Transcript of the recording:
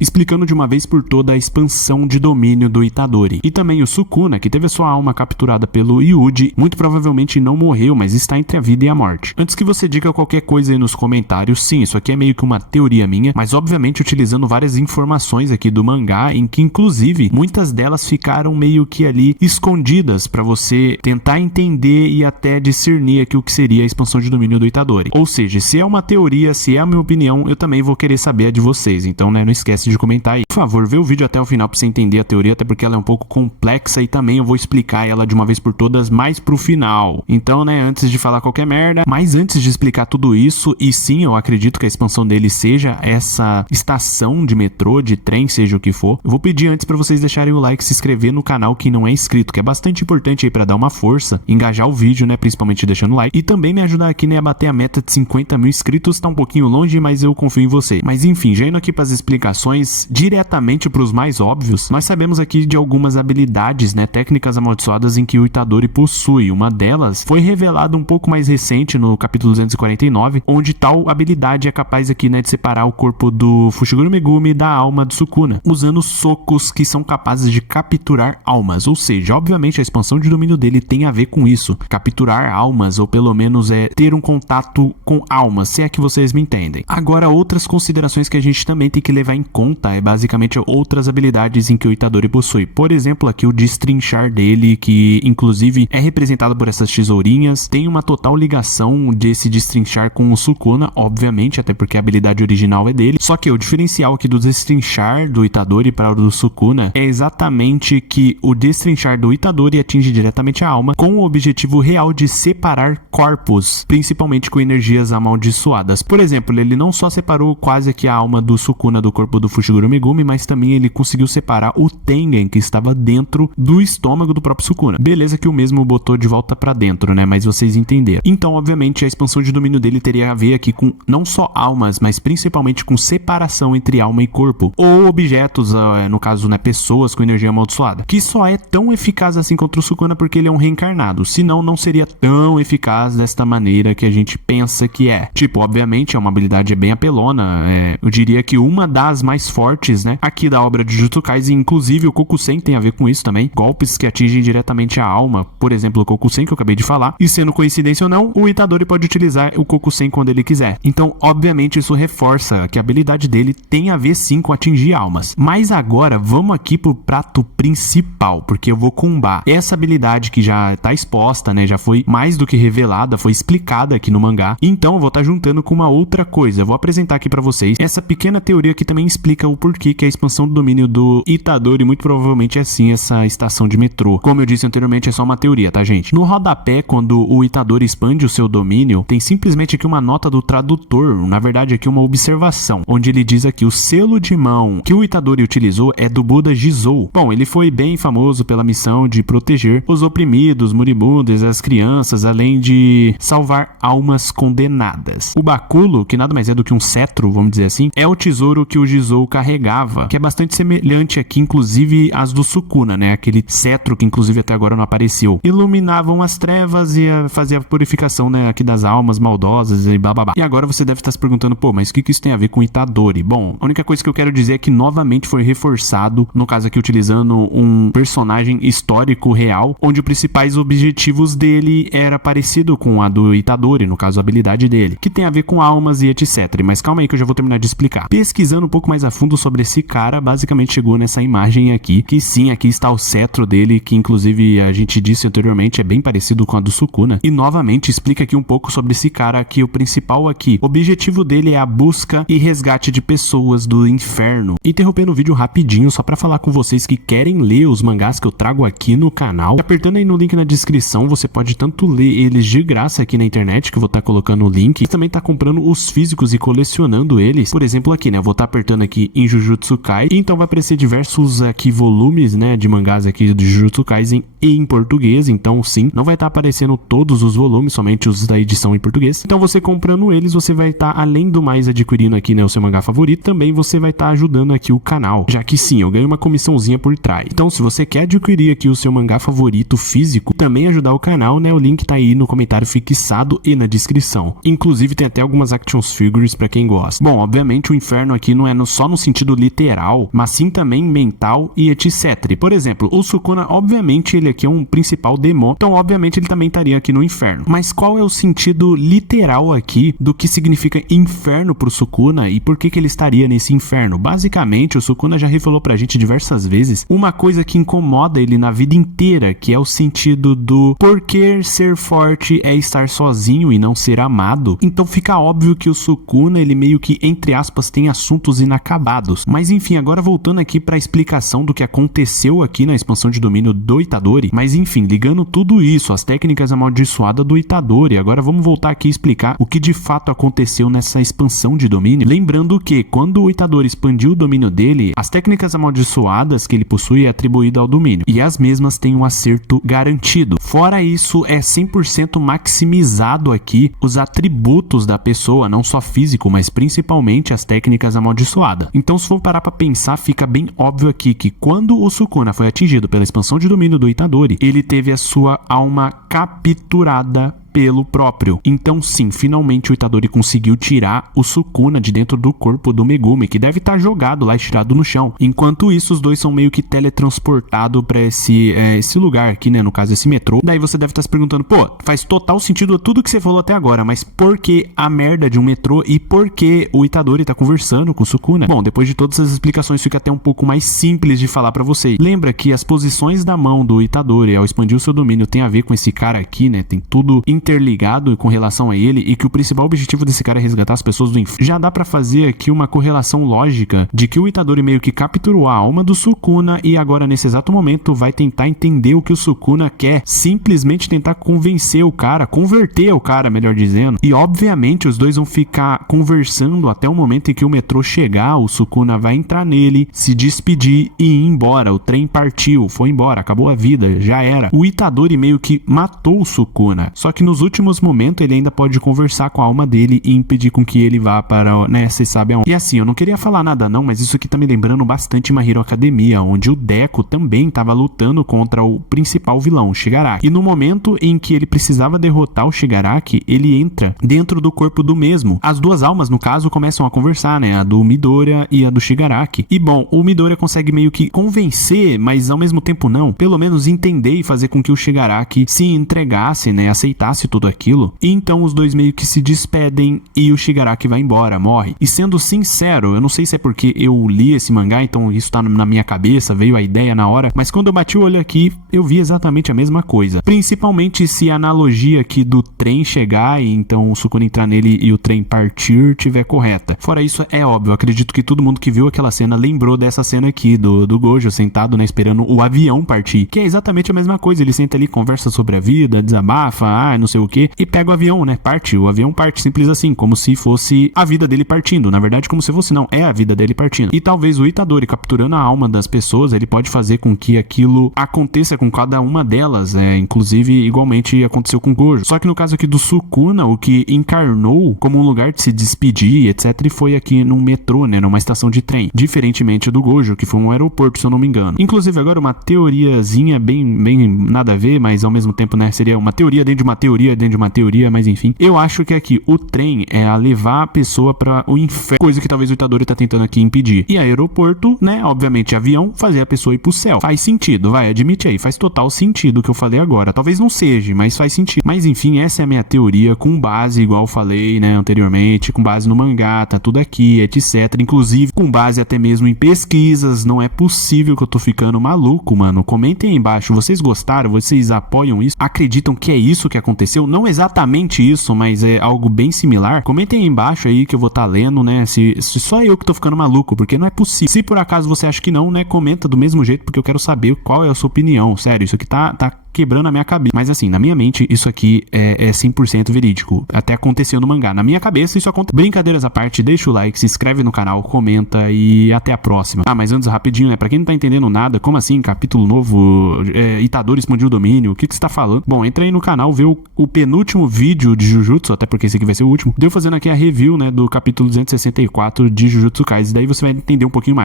explicando de uma vez por toda a expansão de domínio do Itadori. E também o Sukuna, que teve a sua alma capturada pelo Yuji, muito provavelmente não morreu, mas está entre a vida e a morte. Antes que você diga qualquer coisa aí nos comentários, sim, isso aqui é meio que uma teoria minha, mas obviamente utilizando várias informações aqui do mangá, em que inclusive muitas delas ficaram meio que ali escondidas para você tentar entender e até discernir aqui o que seria a expansão de domínio do Itadori. Ou seja, se é uma teoria, se é a minha opinião, eu também vou querer saber a de vocês, então né, não esquece de comentar aí. Por favor, vê o vídeo até o final para você entender a teoria, até porque ela é um pouco complexa e também eu vou explicar ela de uma vez por todas mais pro final. Então, né, antes de falar qualquer merda, mas antes de explicar tudo isso, e sim, eu acredito que a expansão dele seja essa estação de metrô, de trem, seja o que for, eu vou pedir antes para vocês deixarem o like e se inscrever no canal quem não é inscrito, que é bastante importante aí para dar uma força, engajar o vídeo, né, principalmente deixando o like, e também me ajudar aqui, né, a bater a meta de 50 mil inscritos. Tá um pouquinho longe, mas eu confio em você. Mas enfim, já indo aqui para as explicações diretamente para os mais óbvios, nós sabemos aqui de algumas habilidades, né, técnicas amaldiçoadas em que o Itadori possui. Uma delas foi revelada um pouco mais recente no capítulo 249, onde tal habilidade é capaz aqui, né, de separar o corpo do Fushiguro Megumi da alma do Sukuna, usando socos que são capazes de capturar almas. Ou seja, obviamente a expansão de domínio dele tem a ver com isso, capturar almas, ou pelo menos ter um contato com almas, se é que vocês me entendem. Agora, outras considerações que a gente também tem que levar em conta é basicamente outras habilidades em que o Itadori possui. Por exemplo, aqui o destrinchar dele, que inclusive é representado por essas tesourinhas, tem uma total ligação desse destrinchar com o Sukuna, obviamente, até porque a habilidade original é dele. Só que o diferencial aqui do destrinchar do Itadori para o do Sukuna é exatamente que o destrinchar do Itadori atinge diretamente a alma, com o objetivo real de separar corpos, principalmente com energias amaldiçoadas. Por exemplo, ele não só separou quase que a alma do Sukuna do corpo do Fushiguro Megumi, mas também ele conseguiu separar o Tengen que estava dentro do estômago do próprio Sukuna. Beleza que o mesmo botou de volta pra dentro, né? Mas vocês entenderam. Então, obviamente, a expansão de domínio dele teria a ver aqui com não só almas, mas principalmente com separação entre alma e corpo. Ou objetos, no caso, né, pessoas com energia amaldiçoada. Que só é tão eficaz assim contra o Sukuna porque ele é um reencarnado. Senão, não seria tão eficaz desta maneira que a gente pensa que é. Tipo, obviamente, é uma habilidade bem apelona. Eu diria que uma das mais fortes, né, aqui da obra de Jujutsu Kaisen, inclusive o Kokusen tem a ver com isso também. Golpes que atingem diretamente a alma, por exemplo, o Kokusen que eu acabei de falar. E sendo coincidência ou não, o Itadori pode utilizar o Kokusen quando ele quiser. Então, obviamente, isso reforça que a habilidade dele tem a ver sim com atingir almas. Mas agora, vamos aqui pro prato principal, porque eu vou combar essa habilidade que já tá exposta, né, já foi mais do que revelada, foi explicada aqui no mangá. Então, eu vou estar juntando com uma outra coisa. Eu vou apresentar aqui pra vocês essa pequena teoria que também explica o porquê que a expansão do domínio do Itadori muito provavelmente é sim essa estação de metrô. Como eu disse anteriormente, é só uma teoria, tá, gente? No rodapé, quando o Itadori expande o seu domínio, tem simplesmente aqui uma nota do tradutor, na verdade aqui uma observação, onde ele diz aqui: o selo de mão que o Itadori utilizou é do Buda Jizou. Bom, ele foi bem famoso pela missão de proteger os oprimidos, moribundos, as crianças, além de salvar almas condenadas. O báculo, que nada mais é do que um cetro, vamos dizer assim, é o tesouro que o Jizou carregava, que é bastante semelhante aqui, inclusive, às do Sukuna, né? Aquele cetro que, inclusive, até agora não apareceu. Iluminavam as trevas e fazia a purificação, né, aqui das almas maldosas e bababá. E agora você deve estar se perguntando, pô, mas o que isso tem a ver com Itadori? Bom, a única coisa que eu quero dizer é que novamente foi reforçado, no caso aqui utilizando um personagem histórico real, onde os principais objetivos dele era parecido com a do Itadori, no caso a habilidade dele, que tem a ver com almas e etc. Mas calma aí que eu já vou terminar de explicar. Pesquisando um pouco mais a fundo sobre esse cara, basicamente chegou nessa imagem aqui, que sim, aqui está o cetro dele, que inclusive a gente disse anteriormente é bem parecido com a do Sukuna. E novamente explica aqui um pouco sobre esse cara aqui, o principal aqui. O objetivo dele é a busca e resgate de pessoas do inferno. Interrompendo o vídeo rapidinho, só pra falar com vocês que querem ler os mangás que eu trago aqui no canal. Apertando aí no link na descrição, você pode tanto ler eles de graça aqui na internet, que eu vou estar colocando o link, e também tá comprando os físicos e colecionando eles. Por exemplo aqui, né, eu vou estar apertando aqui em Jujutsu Kaisen, então vai aparecer diversos aqui volumes, né, de mangás aqui de Jujutsu Kaisen e em português, então sim, não vai estar aparecendo todos os volumes, somente os da edição em português. Então você comprando eles, você vai estar, além do mais, adquirindo aqui, né, o seu mangá favorito, também você vai estar ajudando aqui o canal, já que sim, eu ganho uma comissãozinha por trás. Então se você quer adquirir aqui o seu mangá favorito físico, também ajudar o canal, né, o link tá aí no comentário fixado e na descrição. Inclusive tem até algumas action figures pra quem gosta. Bom, obviamente o inferno aqui não é só no sentido literal, mas sim também mental e etc. Por exemplo, o Sukuna, obviamente ele aqui é um principal demônio, então obviamente ele também estaria aqui no inferno. Mas qual é o sentido literal aqui do que significa inferno pro Sukuna e por que ele estaria nesse inferno? Basicamente, o Sukuna já revelou pra gente diversas vezes uma coisa que incomoda ele na vida inteira, que é o sentido do porquê ser forte é estar sozinho e não ser amado. Então fica óbvio que o Sukuna, ele meio que, entre aspas, tem assuntos inacabados. Mas enfim, agora voltando aqui pra explicação do que aconteceu aqui na expansão de domínio do Itadori. Mas enfim, ligando tudo isso, as técnicas amaldiçoadas do Itadori, agora vamos voltar aqui e explicar o que de fato aconteceu nessa expansão de domínio. Lembrando que quando o Itadori expandiu o domínio dele, as técnicas amaldiçoadas que ele possui é atribuída ao domínio, e as mesmas têm um acerto garantido. Fora isso, é 100% maximizado aqui os atributos da pessoa, não só físico, mas principalmente as técnicas amaldiçoadas. Então, se for parar pra pensar, fica bem óbvio aqui que quando o Sukuna foi atingido pela expansão de domínio do Itadori, ele teve a sua alma capturada pelo próprio. Então sim, finalmente o Itadori conseguiu tirar o Sukuna de dentro do corpo do Megumi, que deve estar jogado lá, estirado no chão. Enquanto isso, os dois são meio que teletransportados pra esse lugar aqui, né, no caso esse metrô. Daí você deve estar se perguntando, pô, faz total sentido tudo que você falou até agora, mas por que a merda de um metrô e por que o Itadori tá conversando com o Sukuna? Bom, depois de todas as explicações fica até um pouco mais simples de falar pra vocês. Lembra que as posições da mão do Itadori ao expandir o seu domínio tem a ver com esse cara aqui, né, tem tudo interligado com relação a ele, e que o principal objetivo desse cara é resgatar as pessoas do inferno. Já dá pra fazer aqui uma correlação lógica de que o Itadori meio que capturou a alma do Sukuna e agora nesse exato momento vai tentar entender o que o Sukuna quer, simplesmente tentar convencer o cara, converter o cara, melhor dizendo. E obviamente os dois vão ficar conversando até o momento em que o metrô chegar, o Sukuna vai entrar nele, se despedir e ir embora. O trem partiu, foi embora, acabou a vida, já era. O Itadori meio que matou o Sukuna, só que nos últimos momentos ele ainda pode conversar com a alma dele e impedir com que ele vá para, né, vocês sabem aonde. E assim, eu não queria falar nada não, mas isso aqui tá me lembrando bastante My Hero Academia, onde o Deku também tava lutando contra o principal vilão, o Shigaraki. E no momento em que ele precisava derrotar o Shigaraki, ele entra dentro do corpo do mesmo. As duas almas, no caso, começam a conversar, né, a do Midoriya e a do Shigaraki. E bom, o Midoriya consegue meio que convencer, mas ao mesmo tempo não, pelo menos entender e fazer com que o Shigaraki se entregasse, né, aceitasse tudo aquilo. E então os dois meio que se despedem e o Shigaraki vai embora, morre. E sendo sincero, eu não sei se é porque eu li esse mangá, então isso tá na minha cabeça, veio a ideia na hora, mas quando eu bati o olho aqui, eu vi exatamente a mesma coisa. Principalmente se a analogia aqui do trem chegar e então o Sukuna entrar nele e o trem partir tiver correta. Fora isso, é óbvio, eu acredito que todo mundo que viu aquela cena lembrou dessa cena aqui, do Gojo sentado, né, esperando o avião partir, que é exatamente a mesma coisa. Ele senta ali, conversa sobre a vida, desabafa, não sei o que, e pega o avião, né, parte, o avião parte, simples assim, como se fosse a vida dele partindo, na verdade como se fosse não, é a vida dele partindo. E talvez o Itadori capturando a alma das pessoas, ele pode fazer com que aquilo aconteça com cada uma delas, inclusive igualmente aconteceu com o Gojo. Só que no caso aqui do Sukuna, o que encarnou como um lugar de se despedir, etc, foi aqui num metrô, né, numa estação de trem, diferentemente do Gojo, que foi um aeroporto, se eu não me engano. Inclusive agora uma teoriazinha bem nada a ver, mas ao mesmo tempo, né, seria uma teoria dentro de uma teoria dentro de uma teoria, mas enfim. Eu acho que aqui o trem é a levar a pessoa para o inferno, coisa que talvez o Itadori tá tentando aqui impedir. E aeroporto, né, obviamente avião, fazer a pessoa ir pro céu. Faz sentido, vai, admite aí, faz total sentido o que eu falei agora. Talvez não seja, mas faz sentido. Mas enfim, essa é a minha teoria, com base, igual eu falei, né, anteriormente, com base no mangá, tá tudo aqui, etc. Inclusive, com base até mesmo em pesquisas. Não é possível que eu tô ficando maluco, mano. Comentem aí embaixo, vocês gostaram? Vocês apoiam isso? Acreditam que é isso que aconteceu? Não exatamente isso, mas é algo bem similar. Comentem aí embaixo aí que eu vou estar lendo, né, se só eu que tô ficando maluco, porque não é possível. Se por acaso você acha que não, né, comenta do mesmo jeito, porque eu quero saber qual é a sua opinião. Sério, isso aqui tá quebrando a minha cabeça. Mas assim, na minha mente, isso aqui é 100% verídico. Até aconteceu no mangá. Na minha cabeça, isso aconteceu. Brincadeiras à parte, deixa o like, se inscreve no canal, comenta e até a próxima. Ah, mas antes, rapidinho, né? Pra quem não tá entendendo nada, como assim? Capítulo novo, Itadori expandiu o domínio, o que você tá falando? Bom, entra aí no canal, vê o penúltimo vídeo de Jujutsu, até porque esse aqui vai ser o último. Deu fazendo aqui a review, né, do capítulo 264 de Jujutsu Kaisen. Daí você vai entender um pouquinho mais.